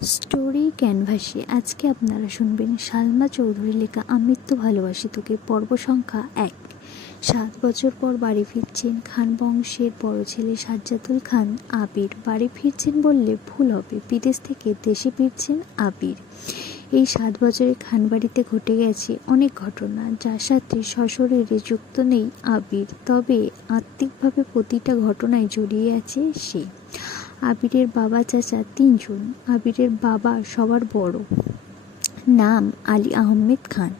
Story ক্যানভাসে আজকে আপনারা শুনবেন সালমা চৌধুরী লেখা আমৃত্যু ভালোবাসি তোকে পর্ব সংখ্যা 1। 7 বছর পর বাড়ি ফিরছেন খান বংশের বড় ছেলে সাজ্জাদুল খান আবির। বাড়ি ফিরছেন বললে ভুল হবে, বিদেশ থেকে দেশে ফিরছেন আবির। এই 7 বছরে খানবাড়িতে ঘটে গেছে অনেক ঘটনা, যার সাথে সশরীরে যুক্ত নেই আবির, তবে আত্মিকভাবে প্রতিটা ঘটনায় জড়িয়ে আছে সে। আবিরের বাবা চাচা 3 জন। আবিরের বাবা সবার বড়, নাম আলী আহমেদ খান।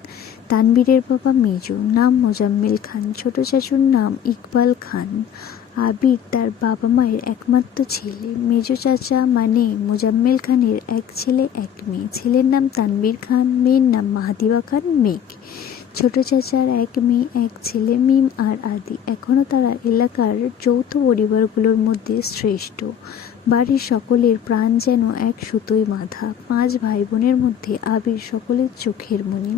তানবীরের বাবা মেজো, নাম মোজাম্মেল খান। ছোট চাচুর নাম ইকবাল খান। আবির তার বাবা মায়ের একমাত্র ছেলে। মেজো চাচা মানে মোজাম্মেল খানের এক ছেলে এক মেয়ে। ছেলের নাম তানবীর খান, মেয়ের নাম মাহাদিবা খান মেঘ। ছোট চাচার এক মেয়ে এক ছেলে, মিম আর আদি। এখনও তারা এলাকার যৌথ পরিবারগুলোর মধ্যে শ্রেষ্ঠ। বাড়ির সকলের প্রাণ যেন এক সুতোয় বাঁধা। 5 ভাই বোনের মধ্যে আবির সকলের চোখের মণি।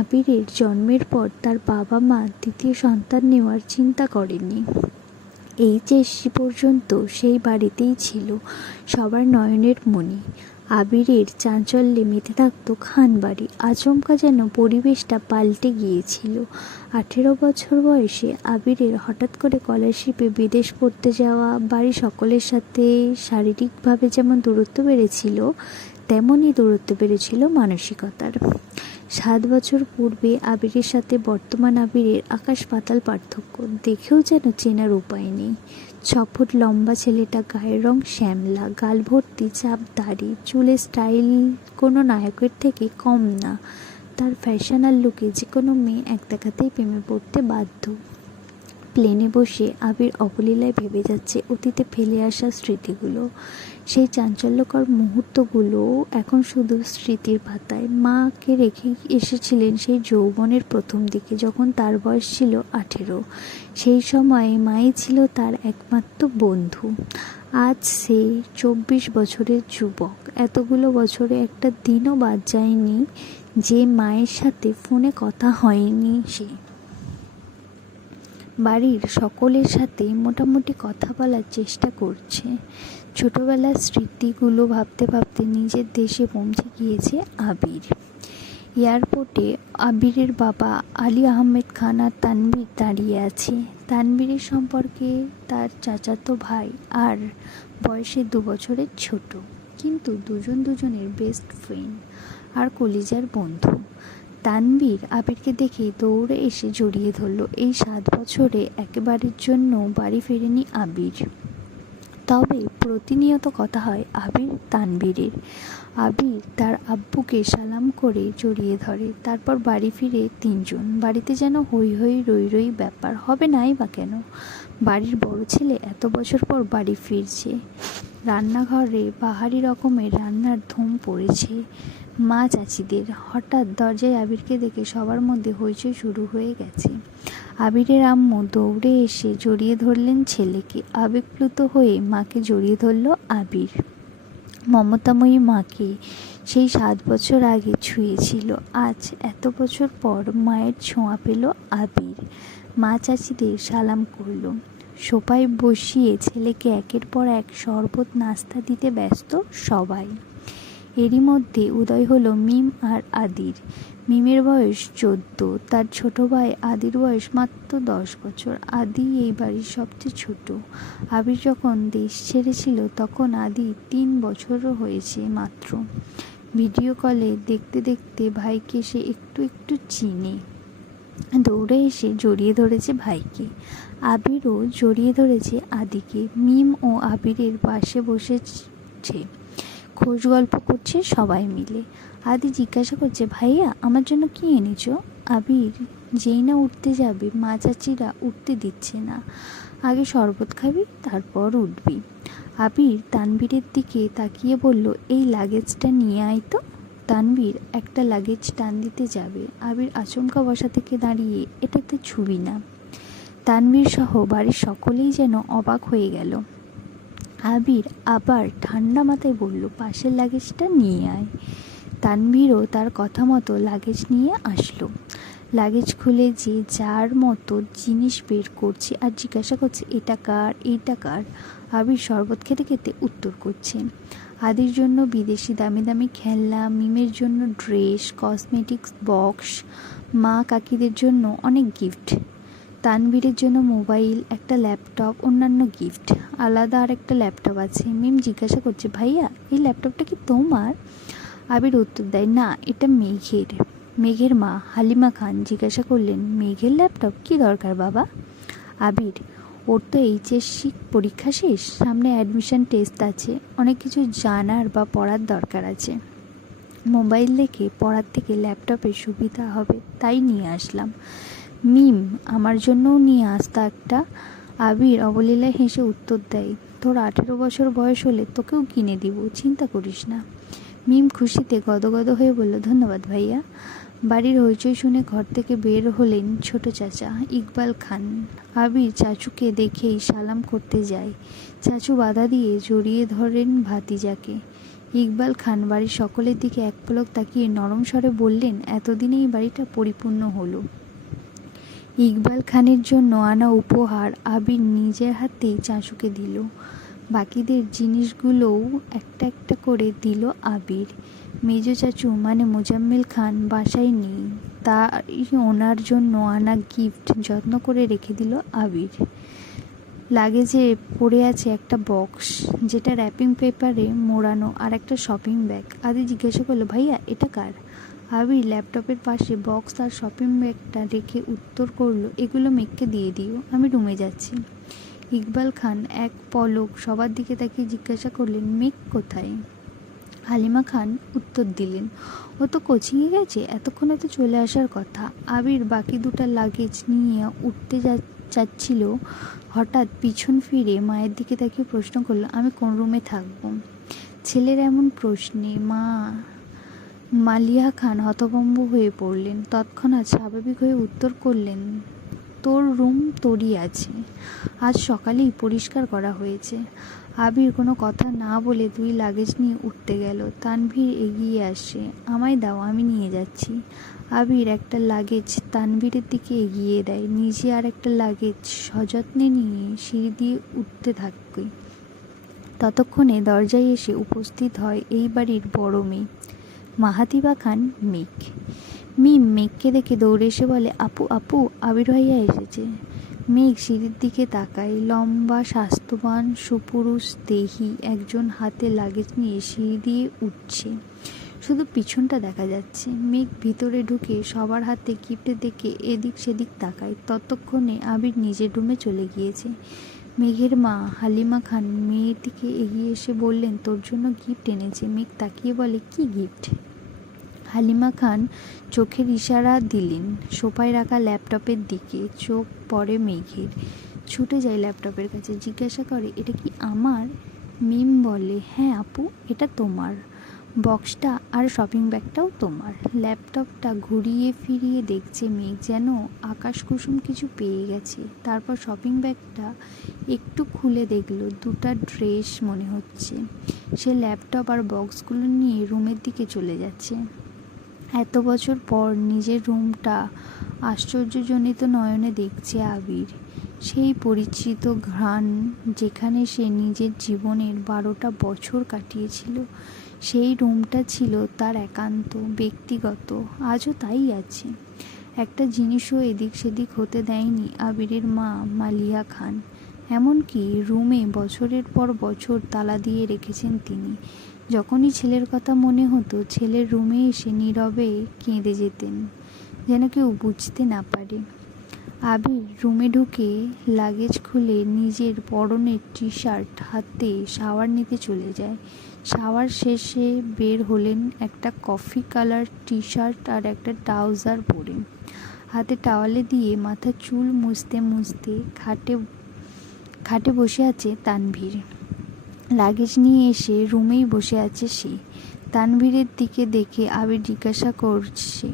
আবিরের জন্মের পর তার বাবা মা দ্বিতীয় সন্তান নেওয়ার চিন্তা করেননি। এইচএসসি পর্যন্ত সেই বাড়িতেই ছিল সবার নয়নের মণি। আবিরের চাঞ্চল্যে মেতে থাকত খানবাড়ি। আচমকা যেন পরিবেশটা পাল্টে গিয়েছিল। 18 বছর বয়সে আবিরের হঠাৎ করে স্কলারশিপে বিদেশ পড়তে যাওয়া, বাড়ির সকলের সাথে শারীরিকভাবে যেমন দূরত্ব বেড়েছিল, তেমনই দূরত্ব বেড়েছিল মানসিকতার। 7 বছর পূর্বে আবিরের সাথে বর্তমান আবিরের আকাশ পাতাল পার্থক্য। দেখেও যেন চেনার উপায় নেই। 6 ফুট লম্বা ছেলেটা, গায়ের রং শ্যামলা, গাল ভর্তি চাপ দাড়ি, চুলের স্টাইল কোনো নায়কের থেকে কম না। তার ফ্যাশন আর লুকে যে কোনো মেয়ে এক দেখাতেই প্রেমে পড়তে বাধ্য। প্লেনে বসে আবির অবলীলায় ভেবে যাচ্ছে অতীতে ফেলে আসা স্মৃতিগুলো। সেই চাঞ্চল্যকর মুহূর্তগুলো এখন শুধু স্মৃতির পাতায়। মাকে রেখে এসেছিলেন সেই যৌবনের প্রথম দিকে, যখন তার বয়স ছিল 18। সেই সময় মাই ছিল তার একমাত্র বন্ধু। আজ সে 24 বছরের যুবক। এতগুলো বছরে একটা দিনও বাদ যায়নি যে মায়ের সাথে ফোনে কথা হয়নি সে। বাড়ির সকলের সাথে মোটামুটি কথা বলার চেষ্টা করছে। ছোটবেলার স্মৃতিগুলো ভাবতে ভাবতে নিজের দেশে পৌঁছে গিয়েছে আবির। এয়ারপোর্টে আবিরের বাবা আলী আহমেদ খান আর তানবীর দাঁড়িয়ে আছে। তানবীরের সম্পর্কে তার চাচাতো ভাই আর বয়সে 2 বছরের ছোট, কিন্তু দুজনের বেস্ট ফ্রেন্ড আর কলিজার বন্ধু। তানবীর আবিরকে দেখেই দৌড়ে এসে জড়িয়ে ধরল। এই 7 বছরে একেবারের জন্য বাড়ি ফেরেনি আবির, তবে প্রতিনিয়ত কথা হয় আবির তানবীরের। আবির তার আব্বুকে সালাম করে জড়িয়ে ধরে। তারপর বাড়ি ফিরে 3 জন। বাড়িতে যেন হই হই রই রই ব্যাপার, হবে নাই বা কেন। বাড়ির বড় ছেলে এত বছর পর বাড়ি ফিরছে। রান্নাঘরে বাহারি রকমের রান্নার ধুম পড়েছে মা চাচিদের। হঠাৎ দরজায় আবিরকে দেখে সবার মধ্যে হইচই শুরু হয়ে গেছে। আবিরের আম্মু দৌড়ে এসে জড়িয়ে ধরলেন ছেলেকে। আবেগপ্লুত হয়ে মাকে জড়িয়ে ধরল আবির। মমতাময়ী মাকে সেই 7 বছর আগে ছুঁয়েছিল। আজ এত বছর পর মায়ের ছোঁয়া পেল আবির। মা চাচিদের সালাম করল। সোফায় বসিয়ে ছেলেকে একের পর এক শরবত নাস্তা দিতে ব্যস্ত সবাই। এরই মধ্যে উদয় হলো মিম আর আদির। মিমের বয়স 14, তার ছোট ভাই আদির বয়স মাত্র 10 বছর। আদি এই বাড়ির সবচেয়ে ছোট। আবির যখন দেশ ছেড়েছিল তখন আদি 3 বছরও হয়েছে মাত্র। ভিডিও কলে দেখতে দেখতে ভাইকে সে একটু একটু চিনে। দৌড়ে এসে জড়িয়ে ধরেছে ভাইকে। আবিরও জড়িয়ে ধরেছে আদিকে। মিম ও আবিরের পাশে বসেছে, খোশ গল্প করছে সবাই মিলে। আদি জিজ্ঞাসা করছে, ভাইয়া আমার জন্য কি এনেছো? আবির যেই না উঠতে যাবে, মা চাচিরা উঠতে দিচ্ছে না। আগে শরবত খাবি, তারপর উঠবি। আবির তানবীরের দিকে তাকিয়ে বলল, এই লাগেজটা নিয়ে আয় তো। তানবীর একটা লাগেজ টান দিতে যাবে। আবির আচমকা বসা থেকে দাঁড়িয়ে, এটাতে ছুবি না। তানবীর সহ বাড়ির সকলেই যেন অবাক হয়ে গেল। আবির আবার ঠান্ডা মাথায় বলল, পাশের লাগেজটা নিয়ে আয়। তানবীরও তার কথা মতো লাগেজ নিয়ে আসলো। লাগেজ খুলে যে যার মতো জিনিস বের করছে আর জিজ্ঞাসা করছে, এটা কার, এইটা কার। আবির শরবত খেতে খেতে উত্তর করছে। আদির জন্য বিদেশি দামি দামি খেলনা, মিমের জন্য ড্রেস, কসমেটিক্স বক্স, মা কাকিদের জন্য অনেক গিফট, তানভীরের জন্য মোবাইল, একটা ল্যাপটপ, অন্যান্য গিফট, আলাদা আর একটা ল্যাপটপ আছে। মিম জিজ্ঞাসা করছে, ভাইয়া এই ল্যাপটপটা কি তোমার? আবির উত্তর দেয়, না, এটা মেঘের। মেঘের মা হালিমা খান জিজ্ঞাসা করলেন, মেঘের ল্যাপটপ কী দরকার বাবা? আবির, ওর তো এইচএসসি পরীক্ষা শেষ, সামনে অ্যাডমিশন টেস্ট আছে, অনেক কিছু জানার বা পড়ার দরকার আছে। মোবাইল দেখে পড়ার থেকে ল্যাপটপের সুবিধা হবে, তাই নিয়ে আসলাম। মিম, আমার জন্যও নিয়ে আসতা একটা। আবির অবলীলায় হেসে উত্তর দেয়, তোর 18 বছর বয়স হলে তোকেও কিনে দিব, চিন্তা করিস না। মিম খুশিতে গদগদ হয়ে বলল, ধন্যবাদ ভাইয়া। বাড়ির হইচই শুনে ঘর থেকে বের হলেন ছোট চাচা ইকবাল খান। আবির চাচুকে দেখেই সালাম করতে যায়। চাচু বাধা দিয়ে জড়িয়ে ধরেন ভাতিজাকে। ইকবাল খান বাড়ির সকলের দিকে এক পলক তাকিয়ে নরম স্বরে বললেন, এতদিনে এই বাড়িটা পরিপূর্ণ হলো। ইকবাল খানের জন্য আনা উপহার আবির নিজের হাতেই চাচুকে দিল। বাকিদের জিনিসগুলোও একটা একটা করে দিল আবির। মেজ চাচু মানে মোজাম্মেল খান বাসায় নেই, তাই ওনার জন্য আনা গিফট যত্ন করে রেখে দিল আবির। লাগেজে পড়ে আছে একটা বক্স, যেটা র্যাপিং পেপারে মোড়ানো, আর একটা শপিং ব্যাগ। আদি জিজ্ঞাসা করলো, ভাইয়া এটা কার? আবির ল্যাপটপের পাশে বক্স আর শপিং ব্যাগটা রেখে উত্তর করলো, এগুলো মেঘকে দিয়ে দিও, আমি রুমে যাচ্ছি। ইকবাল খান এক পলক সবার দিকে তাকিয়ে জিজ্ঞাসা করলেন, মেঘ কোথায়? হালিমা খান উত্তর দিলেন, ও তো কোচিংয়ে গেছে, এতক্ষণে তো চলে আসার কথা। আবির বাকি দুটা লাগেজ নিয়ে উঠতে যাচ্ছিল, হঠাৎ পিছন ফিরে মায়ের দিকে তাকিয়ে প্রশ্ন করলো, আমি কোন রুমে থাকবো? ছেলের এমন প্রশ্নে মালিয়া খান হতভম্ব হয়ে পড়লেন। তৎক্ষণাৎ স্বাভাবিক হয়ে উত্তর করলেন, তোর রুম তোরই আছে, আজ সকালেই পরিষ্কার করা হয়েছে। আবির কোনো কথা না বলে 2 লাগেজ নিয়ে উঠতে গেল। তানভীর এগিয়ে আসে, আমায় দাও, আমি নিয়ে যাচ্ছি। আবির একটা লাগেজ তানভীরের দিকে এগিয়ে দেয়, নিজে আর একটা লাগেজ সযত্নে নিয়ে সিঁড়ি দিয়ে উঠতে থাকে। ততক্ষণে দরজায় এসে উপস্থিত হয় এই বাড়ির বড় মেয়ে মাহাতিবা খান মেঘ। মিম মেঘকে দেখে দৌড়ে এসে বলে, আপু আপু, আবির ভাইয়া এসেছে। মেঘ সিঁড়ির দিকে তাকায়। লম্বা স্বাস্থ্যবান সুপুরুষ দেহী একজন হাতে লাগেজ নিয়ে সিঁড়ি দিয়ে উঠছে, শুধু পিছনটা দেখা যাচ্ছে। মেঘ ভিতরে ঢুকে সবার হাতে গিফট দেখে এদিক সেদিক তাকায়। ততক্ষণে আবির নিজের রুমে চলে গিয়েছে। মেঘের মা হালিমা খান মেয়ের দিকে এগিয়ে এসে বললেন, তোর জন্য গিফট এনেছে। মেঘ তাকিয়ে বলে, কি গিফট? হালিমা খান চোখের ইশারা দিলেন সোফায় রাখা ল্যাপটপের দিকে। চোখ পড়ে মেঘের, ছুটে যায় ল্যাপটপের কাছে, জিজ্ঞাসা করে, এটা কি আমার? মিম বলে, হ্যাঁ আপু, এটা তোমার। বক্সটা আর শপিং ব্যাগটাও তোমার। ল্যাপটপটা ঘুরিয়ে ফিরিয়ে দেখছে মেঘ, যেন আকাশ কুসুম কিছু পেয়ে গেছে। তারপর শপিং ব্যাগটা একটু খুলে দেখলো, 2টা ড্রেস মনে হচ্ছে। সে ল্যাপটপ আর বক্সগুলো নিয়ে রুমের দিকে চলে যাচ্ছে। এত বছর পর নিজের রুমটা আশ্চর্যজনিত নয়নে দেখছে আবির। সেই পরিচিত ঘ্রাণ, যেখানে সে নিজের জীবনের 12টা বছর কাটিয়েছিল। সেই রুমটা ছিল তার একান্ত, ব্যক্তিগত, আজও তাই আছে। একটা জিনিসও এদিক সেদিক হতে দেয়নি আবিরের মা মালিয়া খান। এমনকি রুমে বছরের পর বছর তালা দিয়ে রেখেছেন তিনি। যখনই ছেলের কথা মনে হতো, ছেলের রুমে এসে নীরবে কেঁদে যেতেন, যেন কেউ বুঝতে না পারে। আবির রুমে ঢুকে লাগেজ খুলে নিজের পরনের টি-শার্ট হাতে শাওয়ার নিতে চলে যায়। শাওয়ার শেষে বের হলেন একটা কফি কালার টি-শার্ট আর একটা ট্রাউজার পরে। হাতে টাওয়ালে দিয়ে মাথার চুল মুছতে মুছতে খাটে বসে আছে তানভীর। লাগেজ নিয়ে এসে রুমেই বসে আছে সে। তানভীরের দিকে দেখে আবির জিজ্ঞাসা করছে,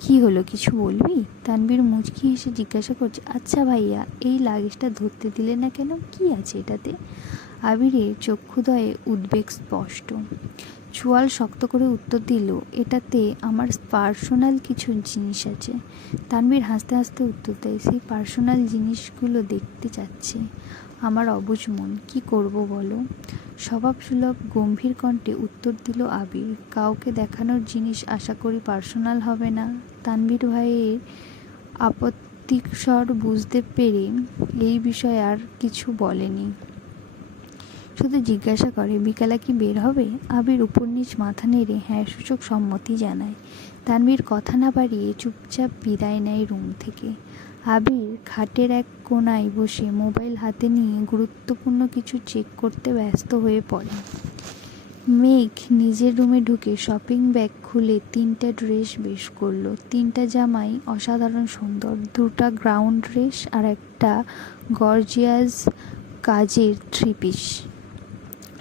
কি হলো, কিছু বলবি? তানভীর মুচকি এসে জিজ্ঞাসা করছে, আচ্ছা ভাইয়া, এই লাগেজটা ধরতে দিলে না কেন, কি আছে এটাতে? আবিরের চক্ষুদয়ে উদ্বেগ স্পষ্ট। চোয়াল শক্ত করে উত্তর দিল, এটাতে আমার পার্সোনাল কিছু জিনিস আছে। তানভীর হাসতে হাসতে উত্তর দেয়, সেই পার্সোনাল জিনিসগুলো দেখতে চাচ্ছে। আমার অবুঝ মন, কি করব বলো? স্বভাবসুলভ গম্ভীর কণ্ঠে উত্তর দিল আবির। কাউকে দেখানোর জিনিস আশা করি পার্সোনাল হবে না। তানভীর ভাইয়ের আপত্তিস্বর বুঝতে পেরে এই বিষয়ে আর কিছু বলেনি, শুধু জিজ্ঞাসা করে বিকালে কি বের হবে? আবির উপর নিচ মাথা নেড়ে হ্যাঁ সূচক সম্মতি জানায়। তানভীর কথা না বাড়িয়ে চুপচাপ বিদায় নেয় রুম থেকে। আবির খাটের এক কোণায় বসে মোবাইল হাতে নিয়ে গুরুত্বপূর্ণ কিছু চেক করতে ব্যস্ত হয়ে পড়ে। মেঘ নিজের রুমে ঢুকে শপিং ব্যাগ খুলে 3টা ড্রেস বের করলো। 3টা জামাই অসাধারণ সুন্দর, 2টা গ্রাউন্ড ড্রেস আর একটা গর্জিয়াস কাজের 3 পিস।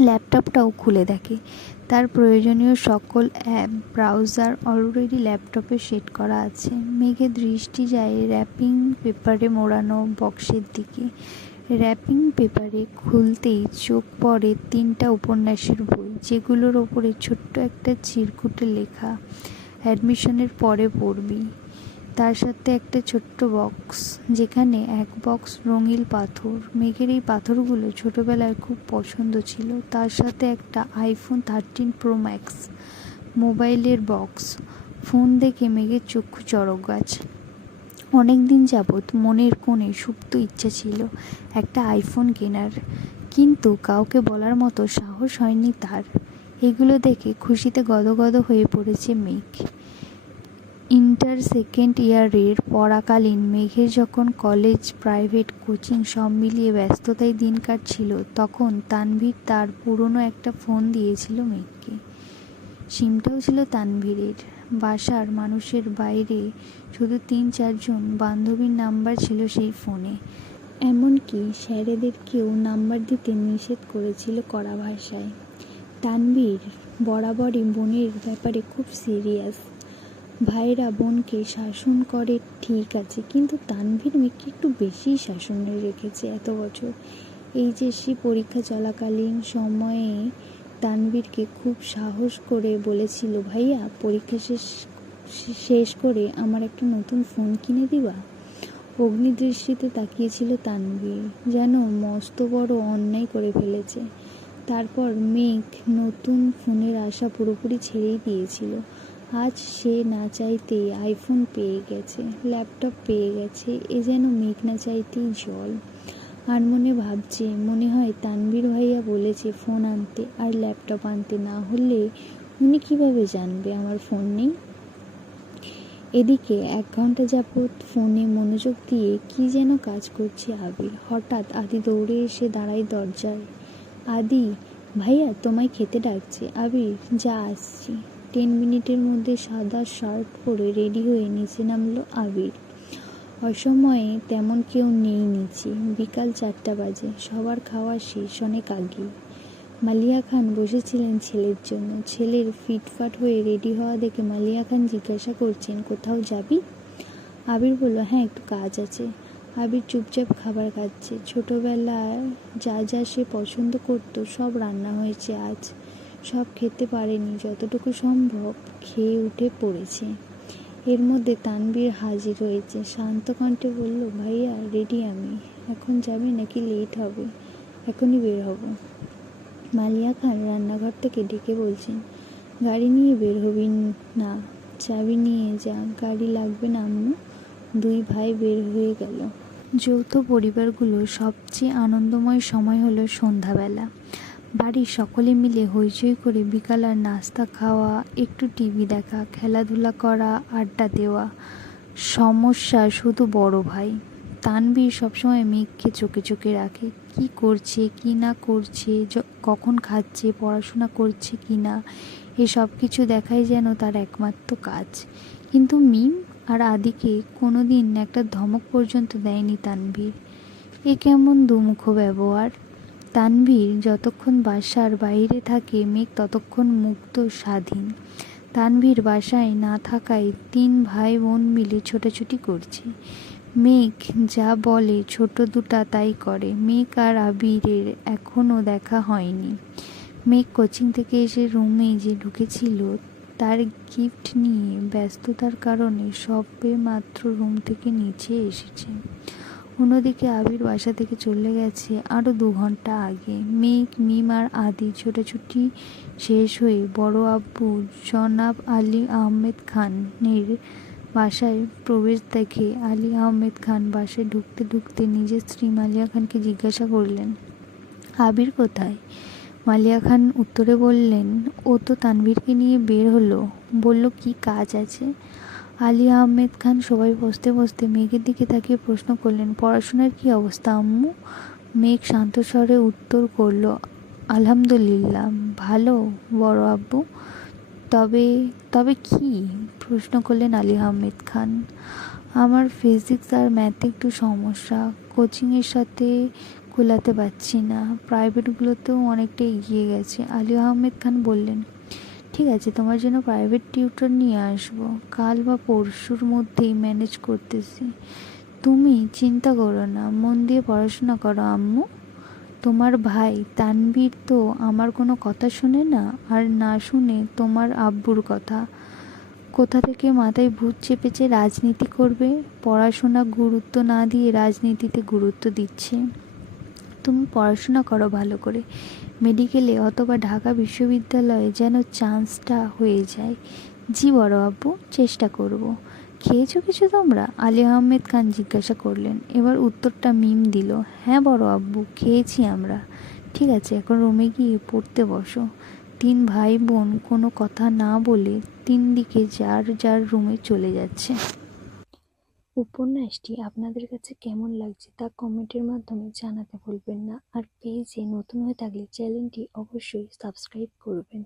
ল্যাপটপটাও খুলে দেখে তার প্রয়োজনীয় সকল অ্যাপ ব্রাউজার অলরেডি ল্যাপটপে সেট করা আছে। মেঘের দৃষ্টি যায় র্যাপিং পেপারে মোড়ানো বক্সের দিকে। র্যাপিং পেপারে খুলতেই চোখ পড়ে 3টা উপন্যাসের বই, যেগুলোর ওপরে ছোট্ট একটা চিরকুটে লেখা অ্যাডমিশনের পরে পড়বি। তার সাথে একটা ছোট্ট বক্স, যেখানে এক বক্স রঙিন পাথর। মেঘের এই পাথরগুলো ছোটবেলায় খুব পছন্দ ছিল। তার সাথে একটা আইফোন 13 প্রো ম্যাক্স মোবাইলের বক্স। ফোন দেখে মেঘের চক্ষু চড়ক গাছ। অনেক দিন যাবৎ মনের কোণে সুপ্ত ইচ্ছা ছিল একটা আইফোন কেনার, কিন্তু কাউকে বলার মতো সাহস হয়নি তার। এগুলো দেখে খুশিতে গদগদ হয়ে পড়েছে মেঘ। ইন্টার সেকেন্ড ইয়ারের পড়াকালীন মেঘের যখন কলেজ, প্রাইভেট, কোচিং সব মিলিয়ে ব্যস্ততায় দিন কাটছিল, তখন তানভীর তার পুরনো একটা ফোন দিয়েছিল মেঘকে। সিমটাও ছিল তানভীরের। বাসার মানুষের বাইরে শুধু 3-4 জন বান্ধবীর নাম্বার ছিল সেই ফোনে। এমনকি স্যারেদেরকেও নাম্বার দিতে নিষেধ করেছিল কড়া ভাষায়। তানভীর বরাবরই বোনের ব্যাপারে খুব সিরিয়াস। ভাইরা বোনকে শাসন করে ঠিক আছে, কিন্তু তানভীর মেয়েকে একটু বেশিই শাসনে রেখেছে এত বছর। এইচএসসি পরীক্ষা চলাকালীন সময়ে তানভীরকে খুব সাহস করে বলেছিল, ভাইয়া পরীক্ষা শেষ করে আমার একটা নতুন ফোন কিনে দিবা? অগ্নিদৃষ্টিতে তাকিয়েছিল তানভীর, যেন মস্ত বড় অন্যায় করে ফেলেছে। তারপর মেঘ নতুন ফোনের আশা পুরোপুরি ছেড়েই দিয়েছিল। আজ সে না চাইতেই আইফোন পেয়ে গেছে, ল্যাপটপ পেয়ে গেছে, এ যেন মেঘ না চাইতেই জল। আর মনে ভাবছে, মনে হয় তানভীর ভাইয়া বলেছে ফোন আনতে আর ল্যাপটপ আনতে, না হলে উনি কীভাবে জানবে আমার ফোন নেই। এদিকে 1 ঘন্টা যাবৎ ফোনে মনোযোগ দিয়ে কি যেন কাজ করছে আবির। হঠাৎ আদি দৌড়ে এসে দাঁড়ায় দরজায়। আদি, ভাইয়া তোমায় খেতে ডাকছে। আবির, যা আসছি। 10 মিনিটের মধ্যে সাদা শার্ট পরে রেডি হয়ে নিচে নামলো আবির। অসময়ে তেমন কেউ নেই নিচে। বিকাল 4টা বাজে, সবার খাওয়া শেষ অনেক আগেই। মালিয়া খান বসেছিলেন ছেলের জন্য। ছেলের ফিটফাট হয়ে রেডি হওয়া দেখে মালিয়া খান জিজ্ঞাসা করছেন, কোথাও যাবি? আবির বলল, হ্যাঁ একটু কাজ আছে। আবির চুপচাপ খাবার খাচ্ছে। ছোটবেলায় যা যা সে পছন্দ করতো সব রান্না হয়েছে আজ। সব খেতে পারেনি, যতটুকু সম্ভব খেয়ে উঠে পড়েছে। এর মধ্যে তানভীর হাজির হয়েছে। শান্ত কণ্ঠে বলল, ভাইয়া রেডি আমি। এখন যাবি নাকি লেট হবে? এখনই বের হব। মালিয়া খান রান্নাঘর থেকে ডেকে বলছেন, গাড়ি নিয়ে বের হবি না, চাবি নিয়ে যা। গাড়ি লাগবে না আম্মু। 2 ভাই বের হয়ে গেল। যৌথ পরিবারগুলোর সবচেয়ে আনন্দময় সময় হলো সন্ধ্যাবেলা। বাড়ির সকলে মিলে হইচই করে বিকাল আর নাস্তা খাওয়া, একটু টিভি দেখা, খেলাধুলা করা, আড্ডা দেওয়া। সমস্যা শুধু বড় ভাই তানভীর সবসময় মেঘকে চোখে চোখে রাখে। কি করছে কি না করছে, কখন খাচ্ছে, পড়াশোনা করছে কি না, এসব কিছু দেখাই যেন তার একমাত্র কাজ। কিন্তু মিম আর আদিকে কোনো দিন একটা ধমক পর্যন্ত দেয়নি তানভীর। এ কেমন দুমুখ ব্যবহার! তানভীর যতক্ষণ বাসার বাইরে থাকে, মেঘ ততক্ষণ মুক্ত স্বাধীন। তানভীর বাসায় না থাকায় 3 ভাই বোন মিলে ছোটাছুটি করছে। মেঘ যা বলে ছোট দুটা তাই করে। মেঘ আর আবিরের এখনও দেখা হয়নি। মেঘ কোচিং থেকে এসে রুমে যে ঢুকেছিল, তার গিফট নিয়ে ব্যস্ততার কারণে সবে মাত্র রুম থেকে নিচে এসেছে। অন্যদিকে আবির বাসা থেকে চলে গেছে আরও 2 ঘন্টা আগে। মেঘ, মিম আর আদি ছোটাছুটি শেষ হয়ে বড় আব্বু জনাব আলী আহমেদ খানের বাসায় প্রবেশ দেখে আলী আহমেদ খান বাসায় ঢুকতে ঢুকতে নিজের স্ত্রী মালিয়া খানকে জিজ্ঞাসা করলেন, আবির কোথায়? মালিয়া খান উত্তরে বললেন, ও তো তানভীরকে নিয়ে বের হলো, বলল কি কাজ আছে। আলী আহমেদ খান সবাই বসতে বসতে মেঘের দিকে তাকিয়ে প্রশ্ন করলেন, পড়াশোনার কি অবস্থা আম্মু? মেঘ শান্ত স্বরে উত্তর করল, আলহামদুলিল্লাহ ভালো বড় আব্বু। তবে তবে কি? প্রশ্ন করলেন আলী আহমেদ খান। আমার ফিজিক্স আর ম্যাথে একটু সমস্যা, কোচিংয়ের সাথে কুলাতে পারছি না, প্রাইভেটগুলোতেও অনেকটা এগিয়ে গেছে। আলী আহমেদ খান বললেন, ঠিক আছে, তোমার জন্য প্রাইভেট টিউটর নিয়ে আসবো, কাল বা পরশুর মধ্যেই ম্যানেজ করতেছি। তুমি চিন্তা করো না, মন দিয়ে পড়াশোনা করো আম্মু। তোমার ভাই তানভীর তো আমার কোনো কথা শুনে না, আর না শুনে তোমার আব্বুর কথা। কোথা থেকে মাথায় ভূত চেপেছে রাজনীতি করবে, পড়াশোনা গুরুত্ব না দিয়ে রাজনীতিতে গুরুত্ব দিচ্ছে। তুমি পড়াশোনা করো ভালো করে, মেডিকেলে অথবা ঢাকা বিশ্ববিদ্যালয়ে যেন চান্সটা হয়ে যায়। জি বড় আব্বু, চেষ্টা করব। খেয়েছো কিছু তোমরা? আলী আহমেদ খান জিজ্ঞাসা করলেন। এবার উত্তরটা মিম দিল, হ্যাঁ বড় আব্বু, খেয়েছি আমরা। ঠিক আছে, এখন রুমে গিয়ে পড়তে বসো। 3 ভাই বোন কোনো কথা না বলে 3 দিকে যার যার রুমে চলে যাচ্ছে। উপন্যাসটি আপনাদের কাছে কেমন লাগছে তা কমেন্টের মাধ্যমে জানাতে ভুলবেন না, আর পেজে নতুন হয়ে থাকলে চ্যানেলটি অবশ্যই সাবস্ক্রাইব করবেন।